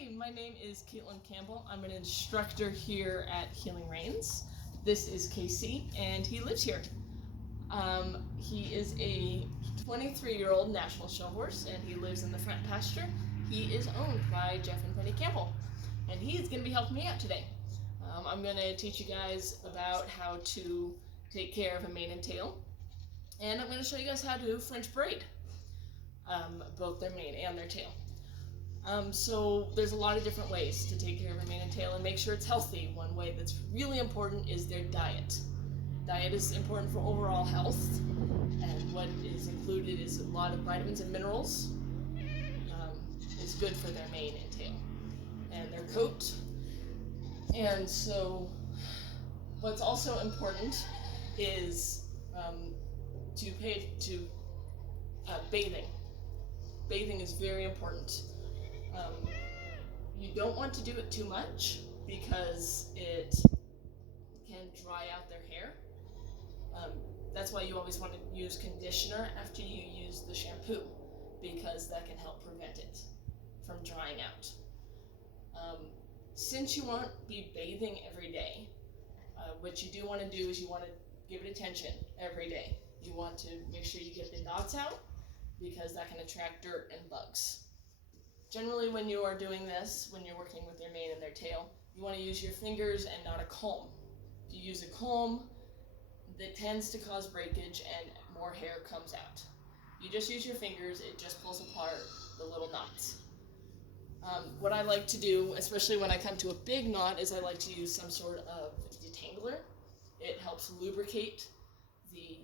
Hi, my name is Kaitlin Campbell. I'm an instructor here at Healing Reins. This is KC, and he lives here. He is a 23-year-old national show horse, and he lives in the front pasture. He is owned by Jeff and Penny Campbell, and he is going to be helping me out today. I'm going to teach you guys about how to take care of a mane and tail, and I'm going to show you guys how to French braid both their mane and their tail. So there's a lot of different ways to take care of a mane and tail and make sure it's healthy. One way that's really important is their diet. Diet is important for overall health, and what is included is a lot of vitamins and minerals. Is good for their mane and tail and their coat. And so what's also important is bathing. Bathing is very important. You don't want to do it too much because it can dry out their hair. That's why you always want to use conditioner after you use the shampoo, because that can help prevent it from drying out. Since you won't be bathing every day, what you do want to do is you want to give it attention every day. You want to make sure you get the knots out, because that can attract dirt and bugs. Generally, when you are doing this, when you're working with their mane and their tail, you want to use your fingers and not a comb. If you use a comb, that tends to cause breakage and more hair comes out. You just use your fingers, it just pulls apart the little knots. What I like to do, especially when I come to a big knot, is I like to use some sort of detangler. It helps lubricate the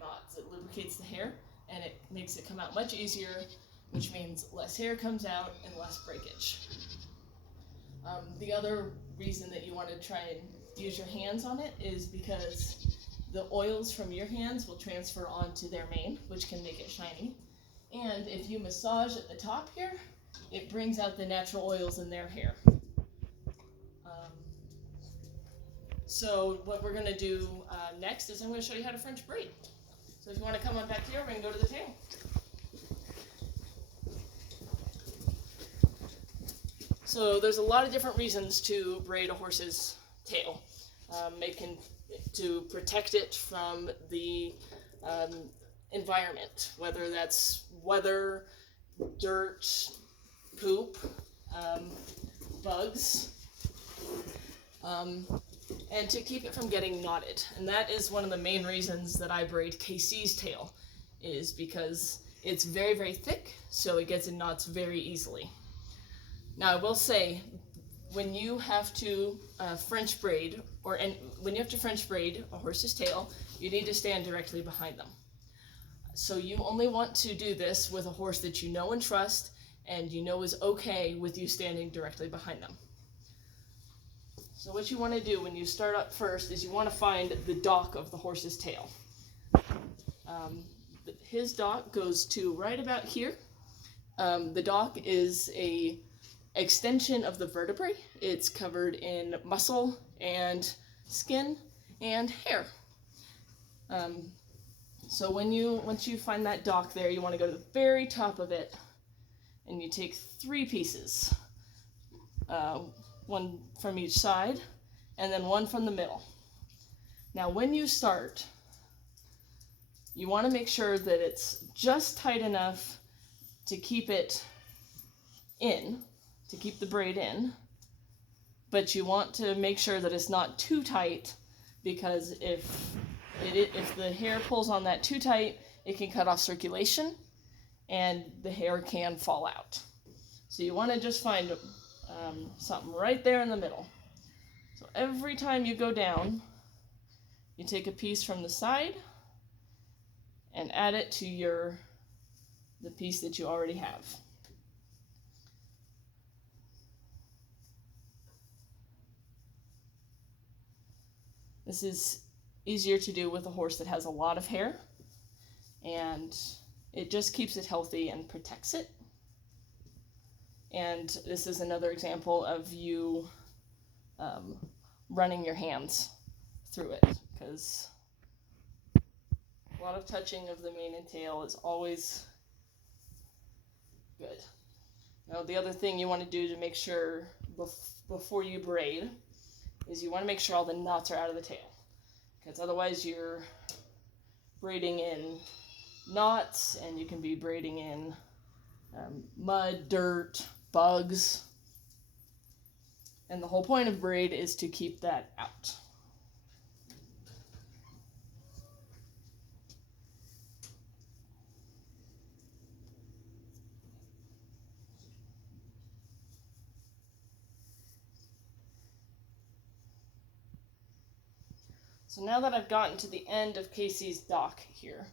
knots. It lubricates the hair, and it makes it come out much easier, which means less hair comes out and less breakage. The other reason that you want to try and use your hands on it is because the oils from your hands will transfer onto their mane, which can make it shiny. And if you massage at the top here, it brings out the natural oils in their hair. So what we're going to do next is I'm going to show you how to French braid. So if you want to come on back here, we're going to go to the tail. So there's a lot of different reasons to braid a horse's tail. To protect it from the environment, whether that's weather, dirt, poop, bugs, and to keep it from getting knotted. And that is one of the main reasons that I braid KC's tail, is because it's very, very thick, so it gets in knots very easily. Now, I will say, when you have to French braid, when you have to French braid a horse's tail, you need to stand directly behind them. So you only want to do this with a horse that you know and trust, and you know is okay with you standing directly behind them. So what you want to do when you start up first is you want to find the dock of the horse's tail. His dock goes to right about here. The dock is a extension of the vertebrae. It's covered in muscle and skin and hair. So once you find that dock there, you want to go to the very top of it, and you take 3 pieces, one from each side, and then one from the middle. Now, when you start, you want to make sure that it's just tight enough to keep it in, to keep the braid in, but you want to make sure that it's not too tight, because if the hair pulls on that too tight, it can cut off circulation and the hair can fall out. So you want to just find something right there in the middle. So every time you go down, you take a piece from the side and add it to the piece that you already have. This is easier to do with a horse that has a lot of hair, and it just keeps it healthy and protects it. And this is another example of you running your hands through it, because a lot of touching of the mane and tail is always good. Now the other thing you want to do to make sure before you braid is you want to make sure all the knots are out of the tail, because otherwise you're braiding in knots and you can be braiding in mud, dirt, bugs, and the whole point of braid is to keep that out. So now that I've gotten to the end of Casey's dock here,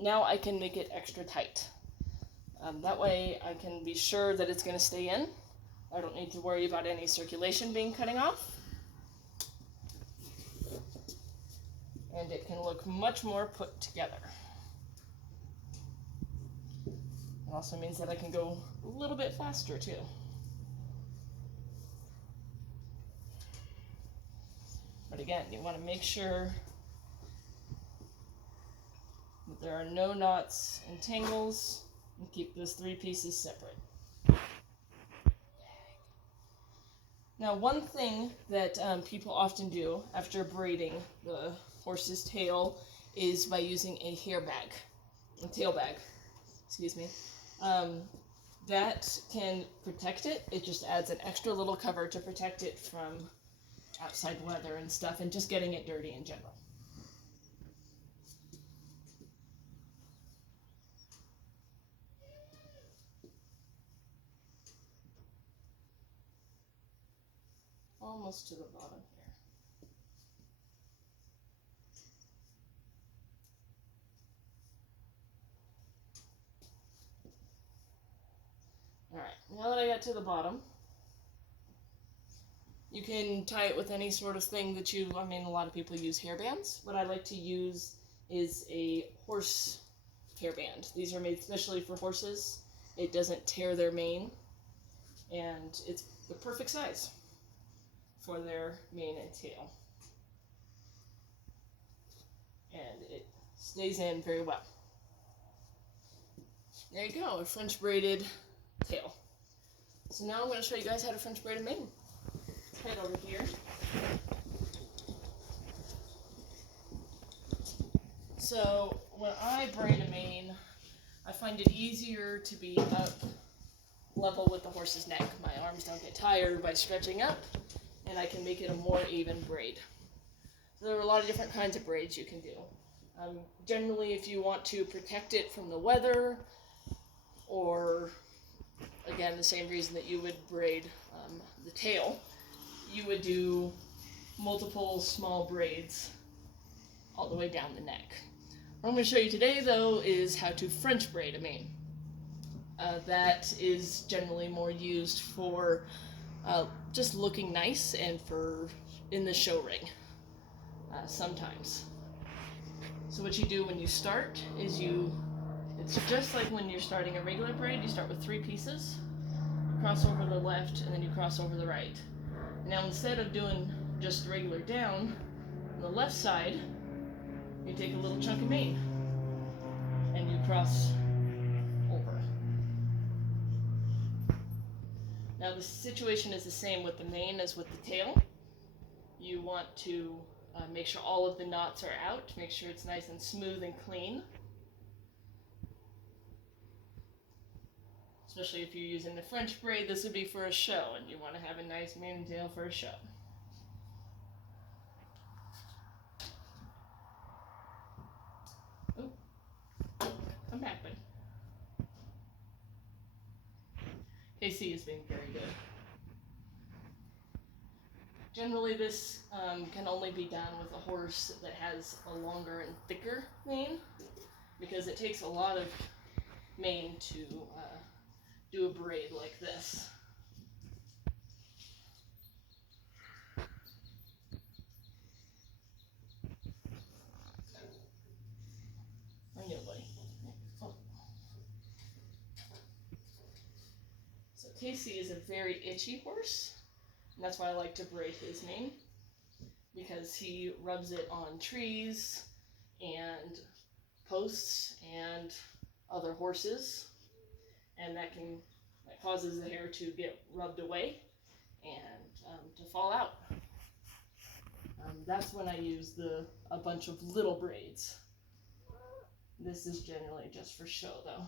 now I can make it extra tight. That way I can be sure that it's going to stay in. I don't need to worry about any circulation being cutting off. And it can look much more put together. It also means that I can go a little bit faster too. But again, you want to make sure that there are no knots and tangles, and keep those 3 pieces separate. Now, one thing that people often do after braiding the horse's tail is by using a tail bag, excuse me. That can protect it. It just adds an extra little cover to protect it from outside weather and stuff, and just getting it dirty in general. Almost to the bottom here. Alright, now that I got to the bottom, you can tie it with any sort of thing that a lot of people use hairbands. What I like to use is a horse hairband. These are made especially for horses. It doesn't tear their mane, and it's the perfect size for their mane and tail. And it stays in very well. There you go, a French braided tail. So now I'm going to show you guys how to French braid a mane. Head over here. So when I braid a mane, I find it easier to be up level with the horse's neck. My arms don't get tired by stretching up, and I can make it a more even braid. So there are a lot of different kinds of braids you can do. Generally, if you want to protect it from the weather, or again, the same reason that you would braid the tail, you would do multiple small braids all the way down the neck. What I'm going to show you today, though, is how to French braid a mane. That is generally more used for just looking nice and for in the show ring sometimes. So what you do when you start is it's just like when you're starting a regular braid. You start with 3 pieces, you cross over the left, and then you cross over the right. Now instead of doing just regular down, on the left side, you take a little chunk of mane and you cross over. Now the situation is the same with the mane as with the tail. You want to make sure all of the knots are out, make sure it's nice and smooth and clean. Especially if you're using the French braid, this would be for a show, and you want to have a nice mane and tail for a show. Oh, come back, buddy. Casey is being very good. Generally, this can only be done with a horse that has a longer and thicker mane, because it takes a lot of mane to do a braid like this. I know, buddy. Oh. So Casey is a very itchy horse, and that's why I like to braid his mane, because he rubs it on trees and posts and other horses, and that can that causes the hair to get rubbed away and to fall out. That's when I use a bunch of little braids. This is generally just for show though.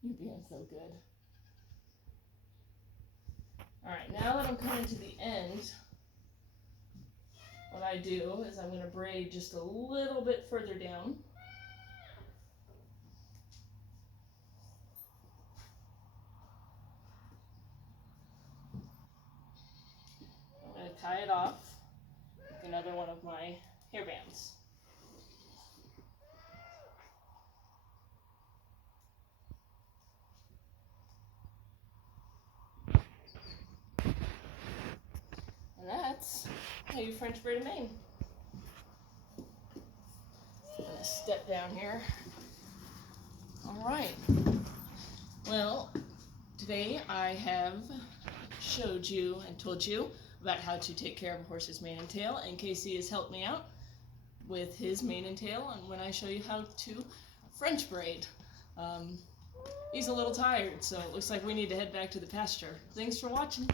You're being so good. Alright, now that I'm coming to the end, what I do is I'm going to braid just a little bit further down. I'm going to tie it off with another one of my hair bands. And that's how you French braid a mane. I'm going to step down here. Alright. Well, today I have showed you and told you about how to take care of a horse's mane and tail, and Casey has helped me out with his mane and tail, and when I show you how to French braid. He's a little tired, so it looks like we need to head back to the pasture. Thanks for watching.